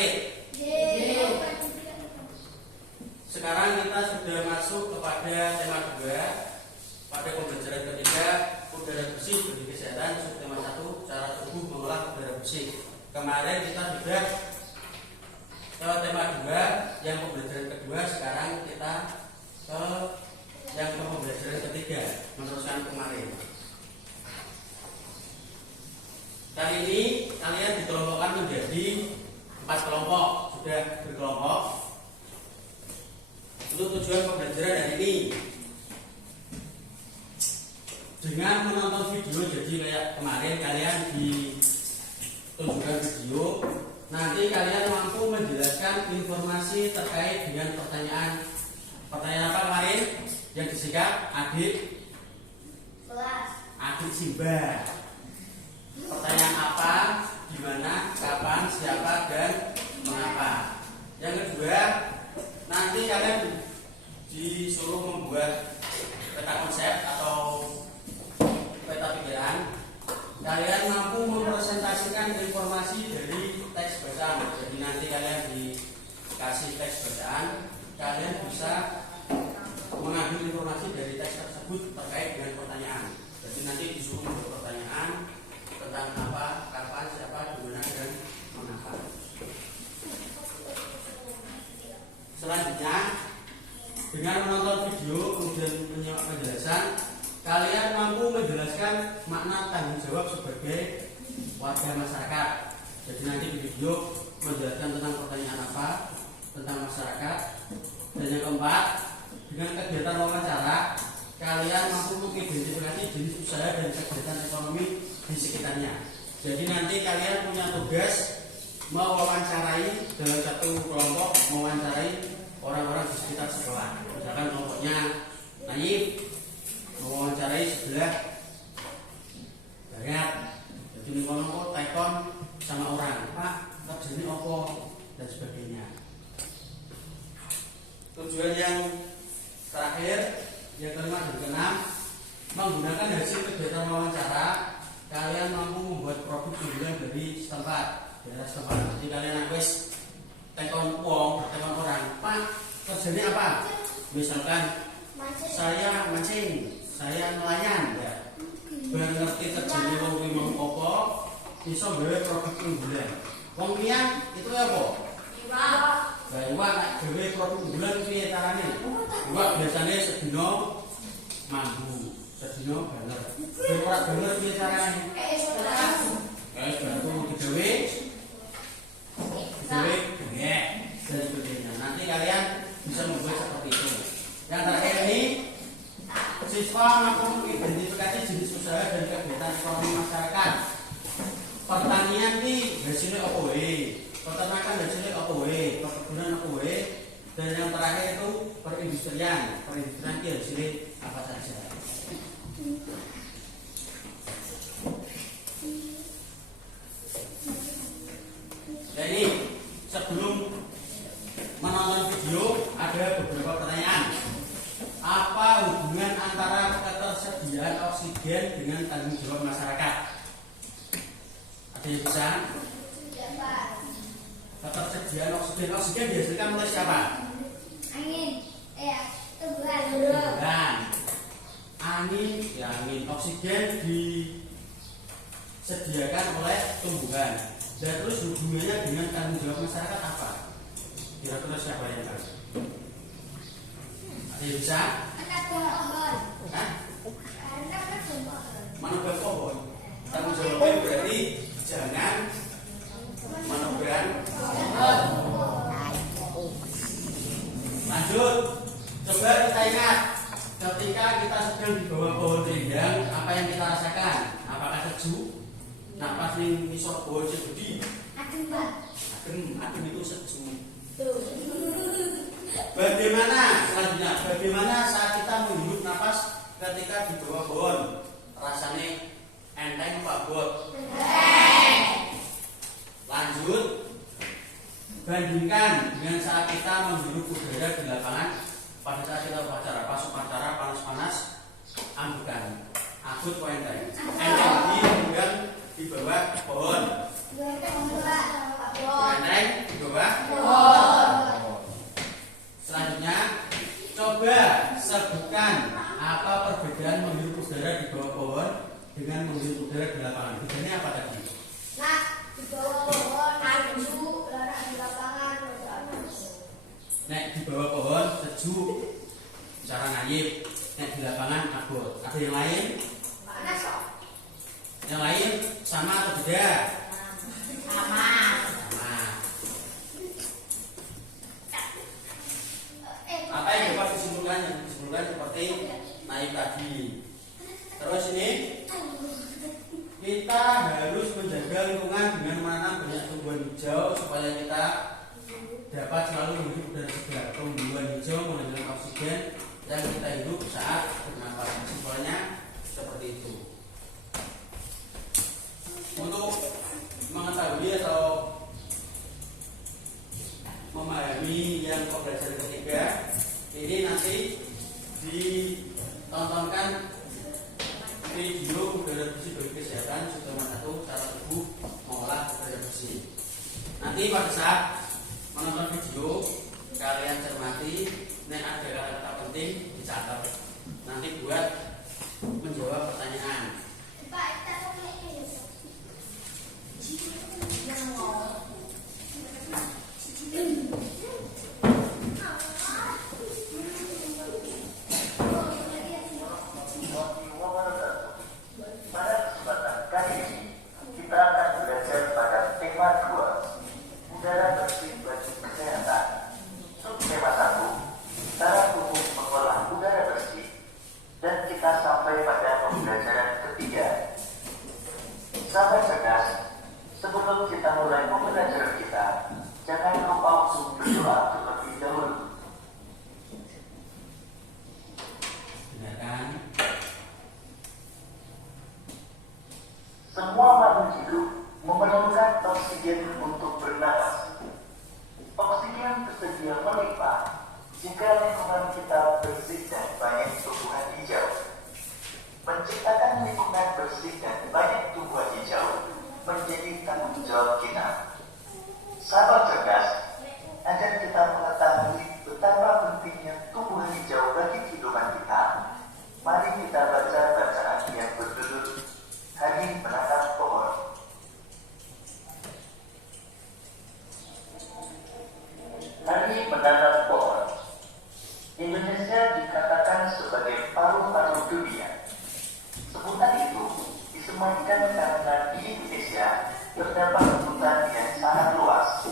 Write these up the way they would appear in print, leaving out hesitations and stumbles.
sakit? Sekarang kita sudah masuk kepada tema 2 pada pembelajaran ketiga, udara bersih bagi kesehatan. Subtema 1, cara tubuh mengolah udara bersih. Kemarin kita sudah ke tema 2 yang pembelajaran kedua. Sekarang kita ke yang pembelajaran ketiga, meneruskan kemarin. Kali ini kalian dikelompokkan menjadi 4 kelompok. Sudah berkelompok. Untuk tujuan pembelajaran hari ini, dengan menonton video, jadi kayak kemarin kalian ditunjukkan video, nanti kalian mampu menjelaskan informasi terkait dengan pertanyaan apa kemarin yang disingkat adik Simba. Pertanyaan apa, gimana, kapan, siapa, dan mengapa. Yang kedua, nanti kalian disuruh membuat peta konsep atau peta pikiran. Kalian mampu mempresentasikan informasi dari teks bacaan. Jadi nanti kalian dikasih teks bacaan, kalian bisa mengambil informasi dari teks tersebut terkait dengan pertanyaan. Jadi nanti disuruh membuat pertanyaan tentang apa, kapan, siapa, dimana, dan mengapa. Selanjutnya, dengan menonton video kemudian menyimak penjelasan, kalian mampu menjelaskan makna tanggung jawab sebagai warga masyarakat. Jadi nanti di video menjelaskan tentang pertanyaan apa, tentang masyarakat. Dan yang keempat, dengan kegiatan wawancara, kalian mampu mengidentifikasi jenis usaha dan kegiatan ekonomi di sekitarnya. Jadi nanti kalian punya tugas mewawancarai dalam satu kelompok, mewawancarai orang-orang di sekitar sekolah. Misalkan kelompoknya Naif mewawancarai sebelah barat. Jadi ini kelompok tekon sama orang, Pak, kerjanya apa, dan sebagainya. Tujuan yang terakhir, yang kelima dan keenam, menggunakan hasil kegiatan wawancara, kalian mampu membuat produk unggulan dari setempat, daerah setempat. Jadi kalian wis tekon orang, Pak, kerjanya apa? Misalkan saya mancing, saya nelayan, ya. Biar ngerti kerjanya wong kuwi mau apa, iso gawe produk unggulan. Wong liyan itu apa? Iwak gawe produk unggulan piye carane? Iwak biasanya sedina mambu, sedina baler. Ora baler piye carane? Kayak batu digawe gengek dan sebagainya. Nanti kalian bisa membuat seperti itu. Yang terakhir ini, siswa mampu mengidentifikasi jenis usaha dan kegiatan ekonomi masyarakat. Pertanian ini hasilnya apa wae, peternakan hasilnya apa wae, perkebunan apa wae, dan yang terakhir itu perindustrian. Perindustrian itu hasilnya apa saja. Jadi sebelum menonton video ada beberapa pertanyaan. Apa hubungan antara ketersediaan oksigen dengan tanggung jawab masyarakat? Ada yang bisa? Ketersediaan oksigen dihasilkan oleh siapa? Angin. Tumbuhan. Angin. Oksigen disediakan oleh tumbuhan. Dan terus hubungannya dengan tanggung jawab masyarakat apa? Kira-kira siapa yang tahu? Ada yang bisa? Menebang pohon. Tanggung jawabnya berarti jangan menebang pohon. Lanjut. Coba kita ingat, ketika kita sedang di bawah pohon rindang, apa yang kita rasakan? Apakah sejuk? Napas ning ngisor bawah gede. Adem itu sejuk. Bagaimana saat kita menghirup napas ketika di bawah pohon? Rasanya enteng Pak Bot? Lanjut, bandingkan dengan saat kita menghirup udara di lapangan pada saat kita upacara, pas upacara panas-panas, ambukan, akut enteng. Enteng di bawah pohon. Gandeng di bawah pohon. Selanjutnya, coba sebutkan apa perbedaan menghirup udara di bawah pohon dengan menghirup udara di lapangan. Bedanya apa tadi? Nah, di bawah pohon sejuk, lalu di lapangan Nek di bawah pohon sejuk, cara ngayip. Nek di lapangan abot. Ada yang lain? panas kok. Yang lain sama atau beda? Sama. Sama. Apa yang dapat disimpulkan? Yang disimpulkan seperti naik tadi. Terus ini kita harus menjaga lingkungan dengan menanam banyak tumbuhan hijau supaya kita dapat selalu menghirup udara segar. Tumbuhan hijau menghasilkan oksigen yang kita hidup saat bernafas. Kesimpulannya seperti itu. Untuk mengetahui atau memahami yang pembelajaran ketiga, ini nanti ditontonkan video udara bersih bagi kesehatan Sutama 1 cara tubuh mengolah udara bersih. Nanti pada saat menonton video kalian cermati, nek ada kata-kata penting dicatat. Nanti buat menjawab pertanyaan. Pak, kita mau lihat ini. Pada kesempatan kali ini, kita akan belajar pada tema 2, udara bersih bagi kesehatan. Subtema 1, cara tubuh mengolah udara bersih. Dan kita sampai pada pembelajaran ketiga. Sahabat cerdas, sebelum kita mulai pembelajaran kita, jangan lupa untuk berdoa terlebih dahulu. Benar kan? Semua makhluk hidup memerlukan oksigen untuk bernapas. Oksigen tersedia melimpah jika lingkungan kita bersih dan banyak tumbuhan hijau. Menciptakan lingkungan bersih dan banyak tumbuhan hijau menjadi tanggung jawab kita. Sahabat cerdas, agar kita mengetahui betapa pentingnya tumbuhan hijau bagi kehidupan kita, mari kita baca bacaan yang berjudul Hari Menanam Pohon. Hari Menanam Pohon. Indonesia dikatakan sebagai paru-paru dunia. Sebutan itu disematkan karena di Indonesia terdapat hutan yang sangat luas.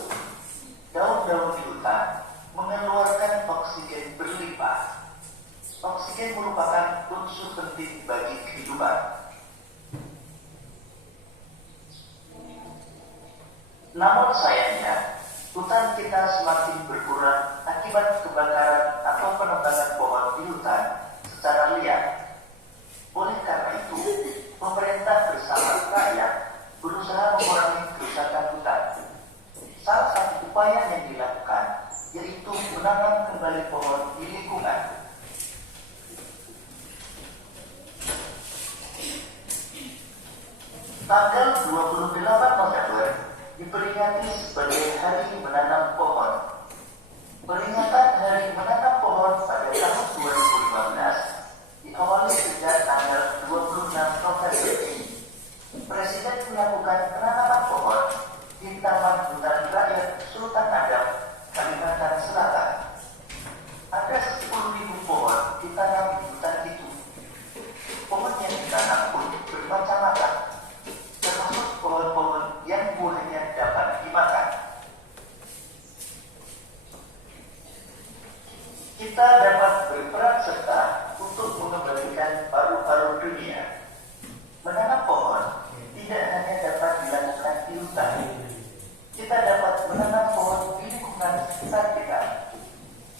Daun-daun di hutan mengeluarkan oksigen berlimpah. Oksigen merupakan unsur penting bagi kehidupan. Namun sayangnya, hutan kita semakin berkurang akibat kebakaran atau penebangan pohon di hutan secara liar. Oleh karena itu, pemerintah bersama rakyat berusaha mengurangi kerusakan hutan. Salah satu upaya yang dilakukan yaitu menanam kembali pohon di lingkungan. Tanggal 28 November diperingati sebagai Hari Menanam Pohon. Peringatan Hari Menanam Pohon pada tahun 2015 diawali sejak tanggal 26 November ini. Presiden melakukan penanaman pohon di Taman Hutan Rakyat Sultan Adam, Kalimantan Selatan. Ada 10.000 pohon ditanam di hutan itu. Pohon yang ditanam pun bermacam-macam, termasuk pohon-pohon yang buahnya dapat dimakan. Kita dapat berperan serta untuk mengembalikan paru-paru dunia. Menanam pohon tidak hanya dapat dilakukan di hutan. Kita dapat menanam pohon di lingkungan sekitar kita.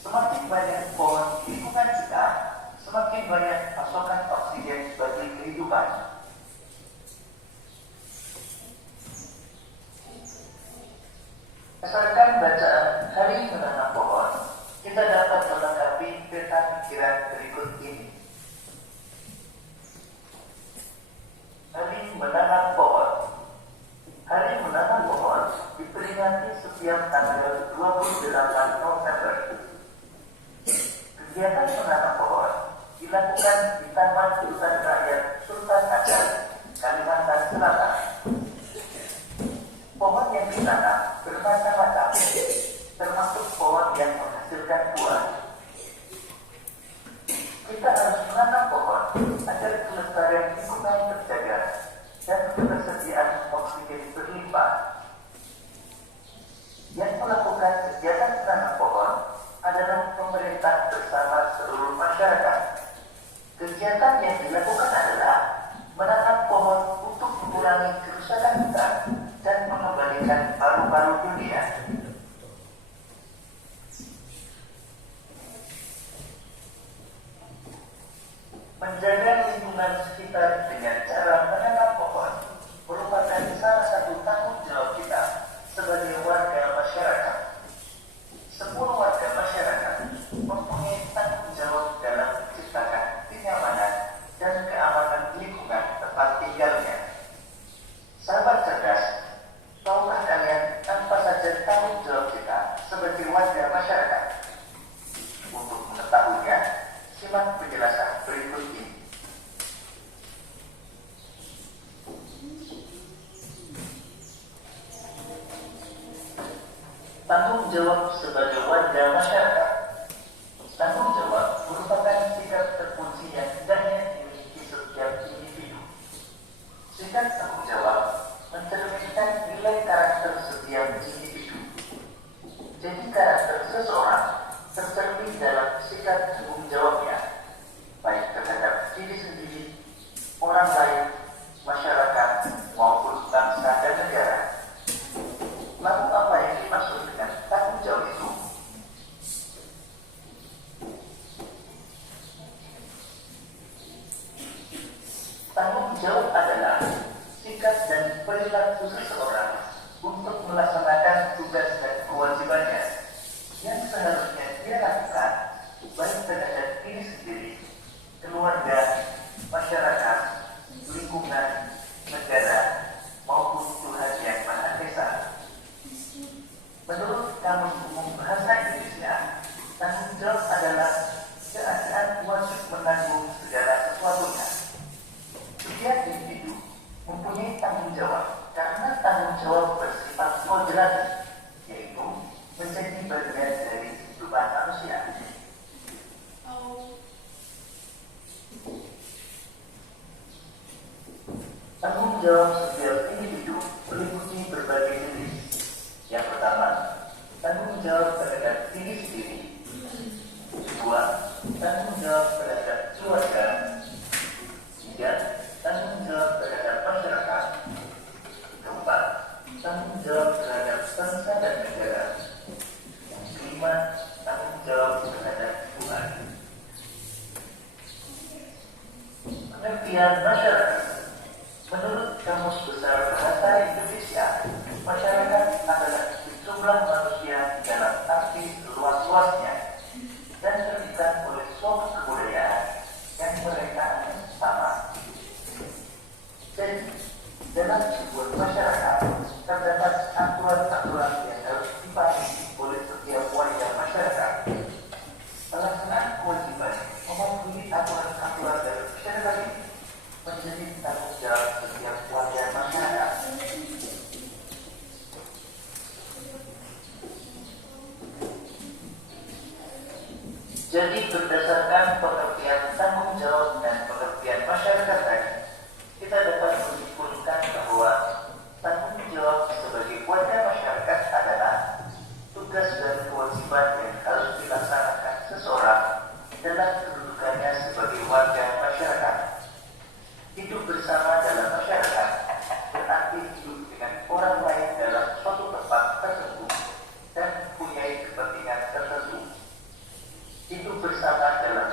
Semakin banyak pohon di lingkungan kita, semakin banyak pasokan oksigen bagi kehidupan. Berdasarkan bacaan Hari Menanam Pohon, kita dapat melengkapi peta pikiran berikut ini. Hari Menanam Pohon. Hari Menanam Pohon diperingati setiap tanggal 28 November. Kegiatan menanam pohon dilakukan di Taman Hutan Rakyat Sultan Ajar, Kalimantan Selatan. Pohon yang ditanam bermacam-macam, termasuk pohon yang menghasilkan buah. Kita harus menanam pohon agar kelestarian lingkungan terjaga dan ketersediaan oksigen berlimpah. Yang melakukan kegiatan menanam pohon adalah pemerintah bersama seluruh masyarakat. Kegiatan yang dilakukan adalah menanam pohon untuk mengurangi kerusakan hutan dan mengembalikan paru-paru dunia. Menjaga lingkungan sekitar dengan cara menanam pohon merupakan salah satu tanggung jawab kita sebagai warga masyarakat. Semua warga masyarakat mempunyai tanggung jawab dalam menciptakan kenyamanan dan keamanan lingkungan tempat tinggalnya. Sahabat cerdas, tahukah kalian apa saja tanggung jawab kita sebagai warga masyarakat? Untuk mengetahuinya, simak penjelasan berikut ini. Tanggung jawab sebagai warga masyarakat. Tanggung jawab merupakan sikap terkunci yang hendaknya dimiliki setiap individu. Sikap tanggung jawab mencerminkan nilai karakter setiap individu. Jadi karakter seseorang tercermin dalam sikap tanggung jawabnya, baik terhadap diri sendiri, orang lain, masyarakat, maupun bangsa dan negara. Lalu apa yang dimaksud dengan tanggung jawab itu? Tanggung jawab adalah sikap dan perilaku seseorang untuk melaksanakan tugas dan kewajibannya yang seharusnya dia lakukan, baik terhadap diri sendiri, keluarga, masyarakat, lingkungan, negara, maupun Tuhan yang Maha Esa. Menurut Kamus Umum Bahasa Indonesia, tanggung jawab adalah keadaan wajib menanggung segala sesuatunya. Setiap individu mempunyai tanggung jawab karena tanggung jawab bersifat moderasi, yaitu menjadi bagian dari kehidupan manusia. Tanggung jawab setiap individu meliputi berbagai jenis. Yang pertama, tanggung jawab terhadap diri sendiri. Kedua, tanggung jawab terhadap keluarga. Tiga, tanggung jawab terhadap masyarakat. Keempat, tanggung jawab terhadap bangsa dan negara. Yang kelima, tanggung jawab terhadap Tuhan. Pengertian masyarakat. Menurut Kamus Besar Bahasa Indonesia, masyarakat adalah jumlah manusia dalam arti luas-luasnya dan terlibat oleh suatu kebudayaan yang mereka sama. Jadi, dalam sebuah masyarakat terdapat aturan-aturan yang harus dipahami oleh setiap warga masyarakat. Pelaksanaan kewajiban mematuhi aturan-aturan dalam masyarakat ini menjadi tanggung jawab setiap warga masyarakat. Jadi berdasarkan pengertian tanggung jawab dan pengertian masyarakat tadi, kita dapat menyimpulkan bahwa tanggung jawab sebagai warga masyarakat adalah tugas dan kewajiban yang harus dilaksanakan seseorang dalam kedudukannya sebagai warga masyarakat. Hidup bersama dalam masyarakat berarti hidup dengan orang lain dalam suatu tempat tertentu dan mempunyai kepentingan tertentu. Hidup bersama dalam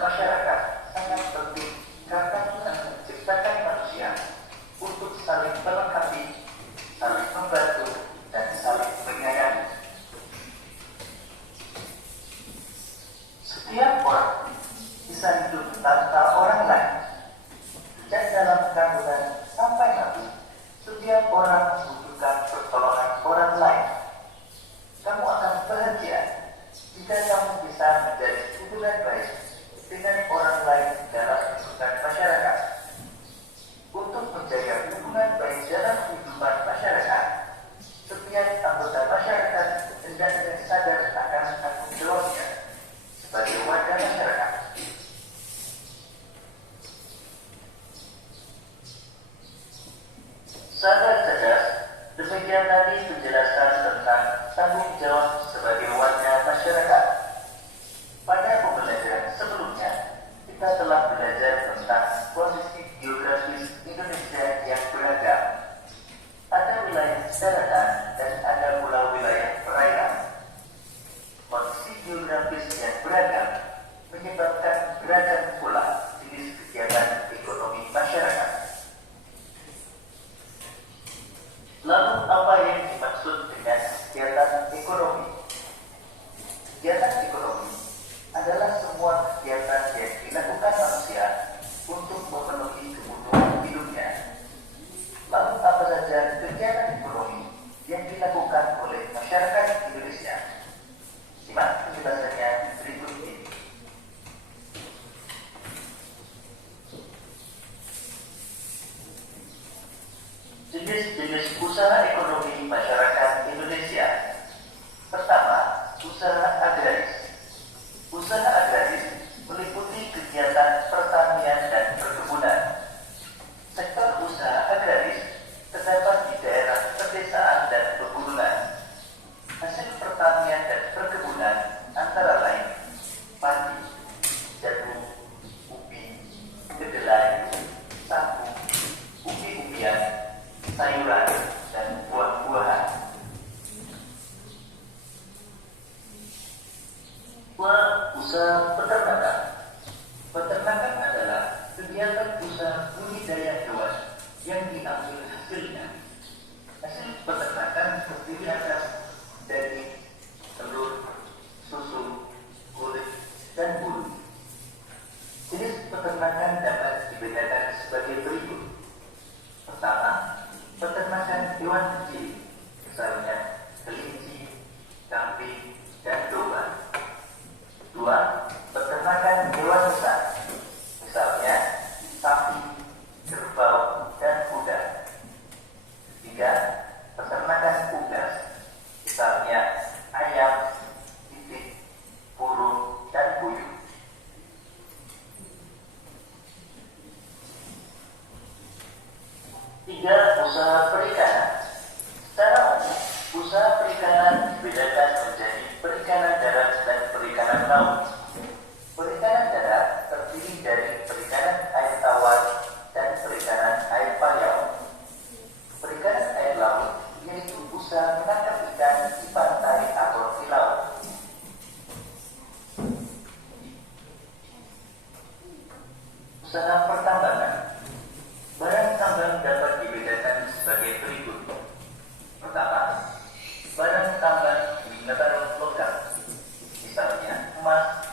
tanggung jawab sebagai warga masyarakat. Pada pembelajaran sebelumnya, kita telah belajar tentang posisi geografis Indonesia yang beragam. Ada wilayah daratan dan ada pula wilayah perairan. Posisi geografis yang beragam menyebabkan beragam pula jenis kegiatan ekonomi masyarakat. Lalu apa yang dimaksud dengan kegiatan ekonomi? Kegiatan ekonomi adalah semua kegiatan yang dilakukan manusia untuk memenuhi kebutuhan hidupnya. Lalu apa saja kegiatan ekonomi yang dilakukan oleh masyarakat Indonesia? Simak penjelasannya berikut ini. Jenis-jenis usaha ekonomi masyarakat Indonesia. Pertama, usaha agraris. Usaha agraris meliputi kegiatan pertanian dan perkebunan. Sektor usaha agraris terdapat di daerah pedesaan dan pegunungan. Hasil pertanian dan perkebunan antara lain padi, jagung, ubi, kedelai, sagu, umbi-umbian, sayuran, dan buah-buahan. Usaha peternakan. Peternakan adalah kegiatan usaha budidaya hewan yang diambil hasilnya. Hasil peternakan terdiri atas daging, telur, susu, kulit, dan bulu. Jenis peternakan dapat dibedakan sebagai berikut. Pertama, peternakan hewan kecil, misalnya kelinci, kambing, dan domba. Dua, peternakan hewan besar, misalnya sapi, kerbau, dan kuda. Tiga, peternakan unggas, misalnya ayam, itik, burung, dan puyuh. Tiga, usaha perikanan. Secara umum, usaha perikanan dibedakan menjadi perikanan darat dan perikanan laut. Perikanan darat terdiri dari perikanan air tawar dan perikanan air payau. Perikanan air laut yaitu usaha menangkap ikan di pantai atau di laut. Usaha pertambangan. Barang tambang dapat dibedakan sebagai berikut. Pertama, barang tambang mineral logam, misalnya emas,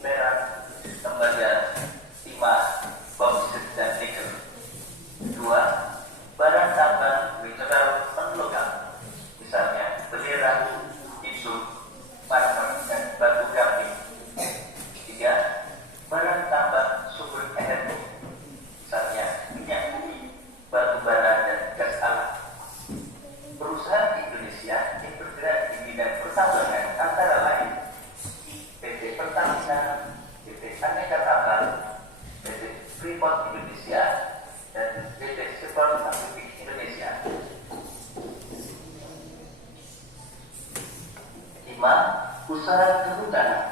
perak, tembaga, timah, bauksit, dan nikel. Kedua, barang tambang mineral non-logam, misalnya belerang, isu, marmer, dan batu gamping. Tiga, barang tambang sumber energi, misalnya minyak bumi, batu bara, dan gas alam. Perusahaan di Indonesia yang bergerak di bidang pertambangan antara lain PT Pertamina, PT Aneka Tambang, PT Freeport Indonesia, dan PT Sepang Pasifik Indonesia. 5. Usaha kehutanan.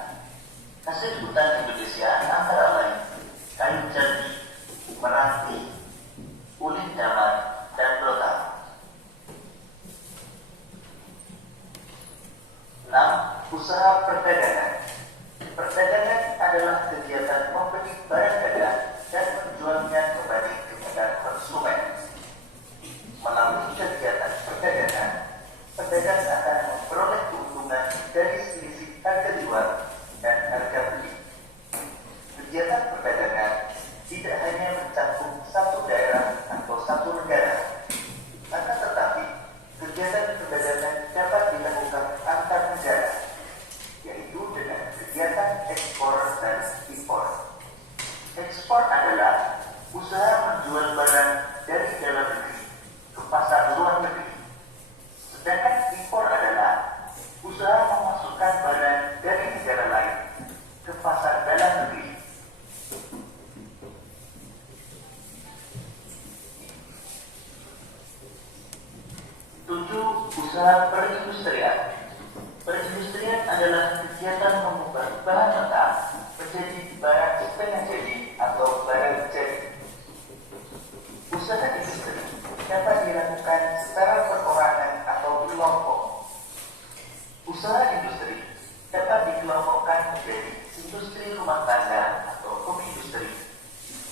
Hasil hutan Indonesia antara lain kayu jati, meranti, kulit daman, dan rotan. 6. Usaha perdagangan. Perdagangan adalah kegiatan membeli barang dagang dan menjualnya kembali kepada konsumen. Melalui kegiatan perdagangan, pedagang akan memperoleh keuntungan dari selisih harga jual dan harga beli. Kegiatan perdagangan tidak hanya mencakup satu daerah atau satu negara, akan tetapi kegiatan perdagangan dapat dilakukan antar negara, yaitu dengan kegiatan ekspor dan impor. Ekspor adalah usaha menjual barang dari dalam negeri ke pasar luar negeri, sedangkan impor kegiatan mengubah bahan mentah menjadi barang setengah jadi atau barang jadi. Usaha industri dapat dilakukan secara perorangan atau kelompok. Usaha industri dapat dikelompokkan menjadi industri rumah tangga atau home industri,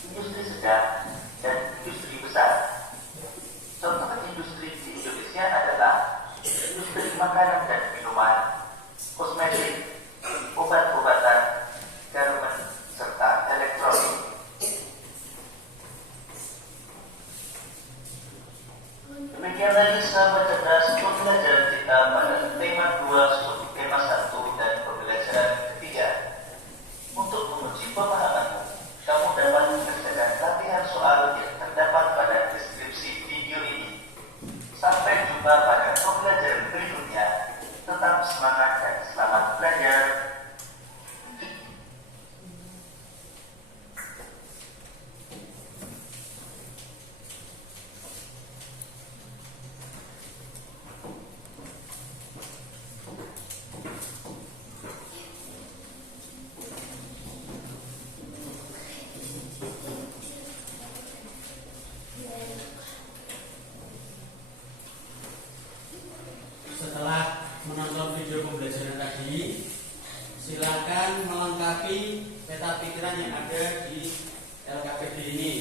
industri sedang, dan industri besar. Contoh industri di Indonesia adalah industri makanan dan minuman, kosmetik, obat-obatan, garmen, serta elektronik. Demikian tadi sahabat cerdas pembelajaran kita pada tema 2 subtema 1 dan pembelajaran ketiga. Untuk menguji pemahamanmu, kamu dapat mengerjakan latihan soal yang terdapat pada deskripsi video ini. Sampai jumpa pada pembelajaran berikutnya. Tetap semangat dan selamat belajar. Setelah menonton video pembelajaran tadi, silakan melengkapi peta pikiran yang ada di LKPD ini.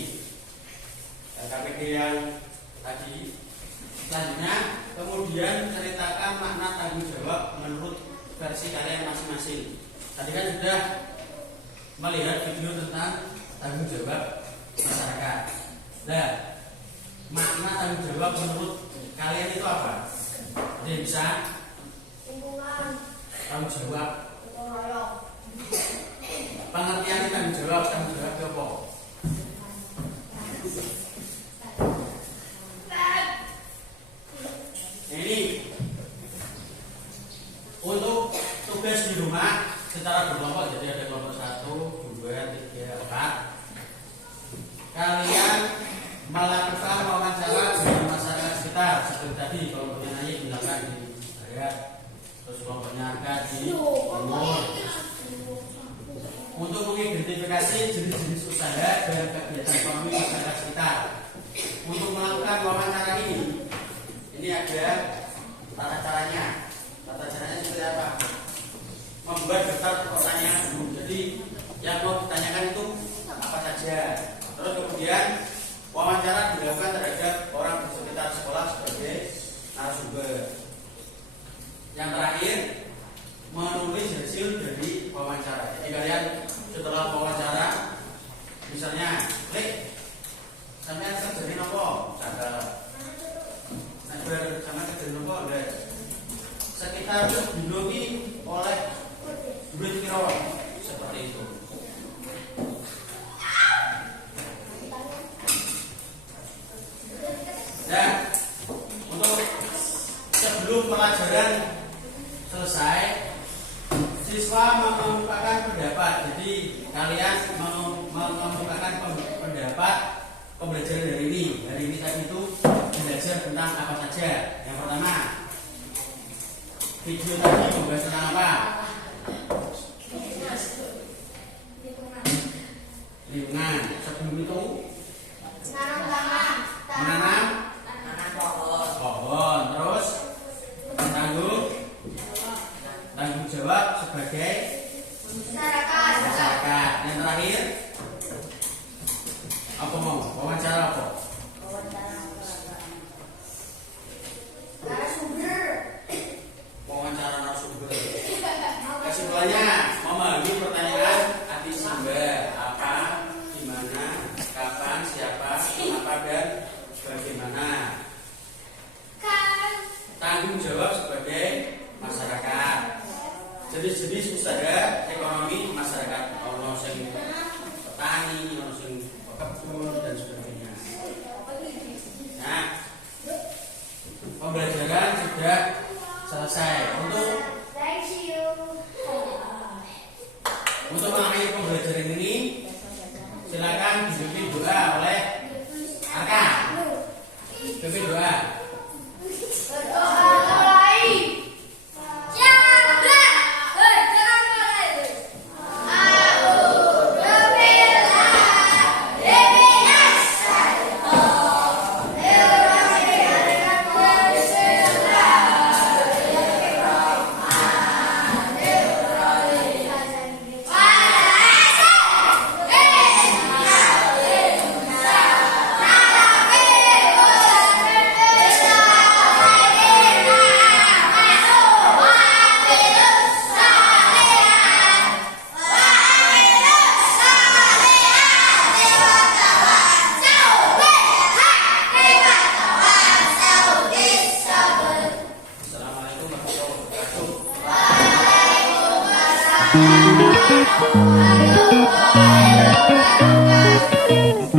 LKPD yang tadi. Selanjutnya, kemudian ceritakan makna tanggung jawab menurut versi kalian masing-masing. Tadi kan sudah melihat video tentang tanggung jawab masyarakat. Nah, makna tanggung jawab menurut kalian itu apa? Jadi bisa Lingkungan. tanggung jawab. Gotong royong. Pengertian tanggung jawab itu apa? Ini untuk tugas di rumah secara berkelompok, jadi ada kelompok 1, 2, 3, 4. Kalian melakukan wawancara dengan masyarakat sekitar seperti tadi. Kelompoknya Nayi gunakan di Barat, terus kelompoknya Arka di Timur, untuk mengidentifikasi jenis-jenis usaha dan kegiatan ekonomi masyarakat sekitar. Untuk melakukan wawancara ini ada tata caranya. Tata caranya seperti apa? Membuat daftar pertanyaan dulu. Jadi yang mau ditanyakan itu apa saja. Terus kemudian wawancara dilakukan terhadap orang di sekitar sekolah sebagai narasumber. Yang terakhir, menulis hasil dari wawancara. Jadi kalian setelah wawancara, misalnya, sampai kerjain apa? Sama kerjain apa? Sekitar dinomi oleh duit kira seperti itu. Dan untuk sebelum pelajaran selesai, siswa mengemukakan pendapat. Jadi kalian mengemukakan pendapat pembelajaran hari ini. Hari ini tadi itu belajar tentang apa saja. Yang pertama, video tadi membahas tentang apa? Lingkungan. Sebelum itu menanam pohon. Terus tanggung jawab sebagai masyarakat. Yang terakhir apa mau? Wawancara apa? Wawancara narasumber. Kesimpulannya, memahami pertanyaan Adi Simba. Apa, di mana, kapan, siapa, kenapa, dan bagaimana. Tanggung jawab sebagai masyarakat. Jenis-jenis usaha ekonomi masyarakat. Ono sing petani, ono sing kebun dan sebagainya. Nah, pembelajaran sudah selesai. Untuk mengakhiri pembelajaran ini, silakan dipimpin doa oleh Arka. Pimpin doa. Berdoa. Aduh, aduh, aduh, aduh, aduh.